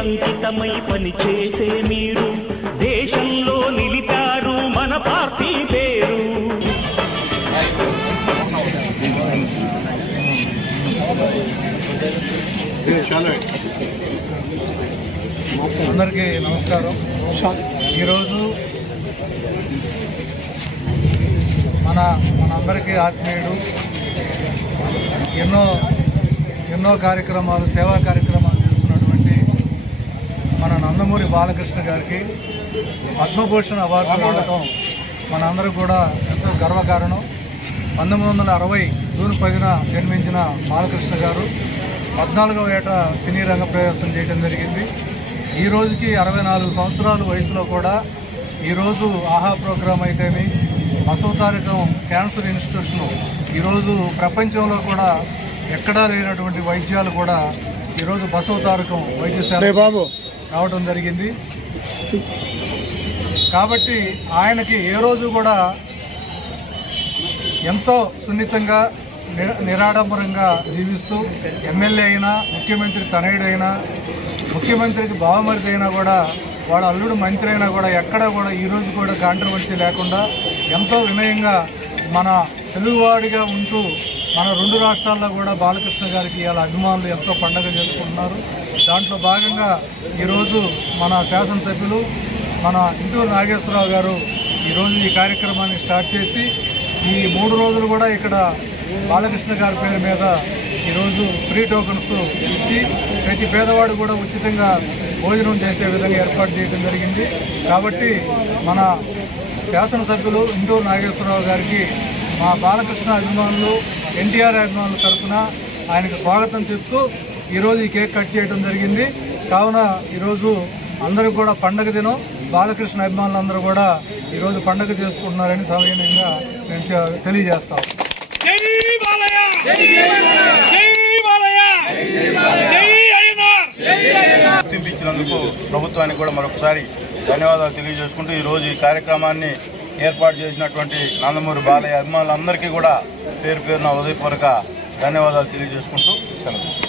అంకితమై పనిచేసే మీరు దేశంలో నిలిపారు మన పార్టీ పేరు. అందరికీ నమస్కారం. ఈరోజు మనందరికీ ఆత్మీయుడు, ఎన్నో కార్యక్రమాలు, సేవా కార్యక్రమాలు చేస్తున్నటువంటి మన నందమూరి బాలకృష్ణ గారికి పద్మభూషణ్ అవార్డు రావడం మనందరూ కూడా ఎంతో గర్వకారణం. 1960 జూన్ 10న జన్మించిన బాలకృష్ణ గారు 14వ ఏట సినీ రంగ ప్రవేశం చేయడం జరిగింది. ఈ రోజుకి 64 సంవత్సరాల వయసులో కూడా ఈరోజు ఆహా ప్రోగ్రాం అయితేమి, బసవతారకం క్యాన్సర్ ఇన్స్టిట్యూషన్ ఈరోజు ప్రపంచంలో కూడా ఎక్కడా లేనటువంటి వైద్యాలు కూడా ఈరోజు బసవతారకం వైద్యశాల రావడం జరిగింది. కాబట్టి ఆయనకి ఏ రోజు కూడా ఎంతో సున్నితంగా నిరాడంబరంగా జీవిస్తూ ఎమ్మెల్యే అయినా, ముఖ్యమంత్రి తనయుడైనా, ముఖ్యమంత్రికి బావమరిది అయినా కూడా, వాళ్ళ అల్లుడు మంత్రి అయినా కూడా ఎక్కడ కూడా ఈరోజు కూడా కాంట్రవర్సీ లేకుండా ఎంతో వినయంగా మన తెలుగువాడిగా ఉంటూ మన 2 రాష్ట్రాల్లో కూడా బాలకృష్ణ గారికి ఇలా అభిమానులు ఎంతో పండగ చేసుకుంటున్నారు. దాంట్లో భాగంగా ఈరోజు మన శాసనసభ్యులు మన ఇంటూరు నాగేశ్వరరావు గారు ఈరోజు ఈ కార్యక్రమాన్ని స్టార్ట్ చేసి ఈ 3 రోజులు కూడా ఇక్కడ బాలకృష్ణ గారి పేరు మీద ఈరోజు ఫ్రీ టోకన్స్ ఇచ్చి ప్రతి పేదవాడు కూడా ఉచితంగా భోజనం చేసే విధంగా ఏర్పాటు చేయడం జరిగింది. కాబట్టి మన శాసనసభ్యులు ఇంటూరు నాగేశ్వరరావు గారికి మా బాలకృష్ణ అభిమానులు, ఎన్టీఆర్ అభిమానుల తరఫున ఆయనకు స్వాగతం చెప్తూ ఈరోజు ఈ కేక్ కట్ చేయడం జరిగింది. కావున ఈరోజు అందరూ కూడా పండగ దినం, బాలకృష్ణ అభిమానులందరూ కూడా ఈరోజు పండగ చేసుకుంటున్నారని సవినయంగా మేము తెలియజేస్తాం. గుర్తింపించినందుకు ప్రభుత్వానికి కూడా మరొకసారి ధన్యవాదాలు తెలియజేసుకుంటూ ఈరోజు ఈ కార్యక్రమాన్ని ఏర్పాటు చేసినటువంటి నందమూరి బాలయ్య అభిమానులందరికీ కూడా పేరు పేరున హృదయపూర్వక ధన్యవాదాలు తెలియజేసుకుంటూ సెలవు.